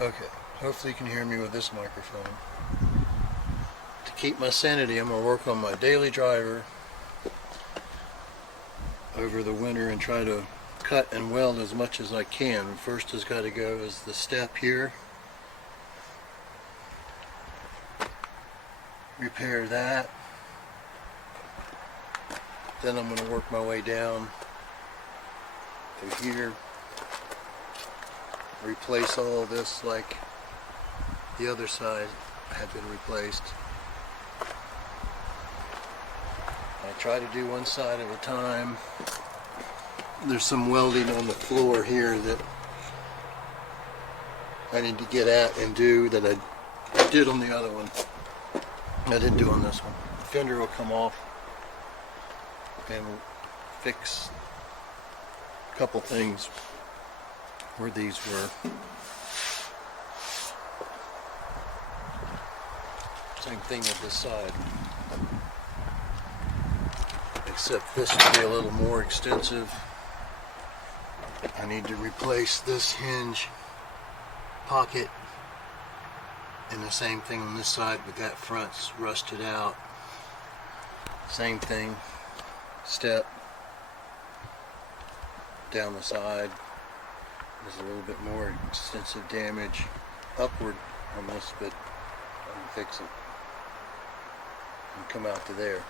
Okay, hopefully you can hear me with this microphone. To keep my sanity, I'm going to work on my daily driver over the winter and try to cut and weld as much as I can. First has got to go is the step here. Repair that. Then I'm going to work my way down to here. Replace all of this like the other side had been replaced. I try to do one side at a time. There's some welding on the floor here that I need to get at and do that I did on the other one. I didn't do on this one. The fender will come off and fix a couple things where these were. Same thing with this side. Except this will be a little more extensive. I need to replace this hinge pocket, and the same thing on this side, but that front's rusted out. Same thing, step down the side. There's a little bit more extensive damage upward on this, but I can fix it and come out to there.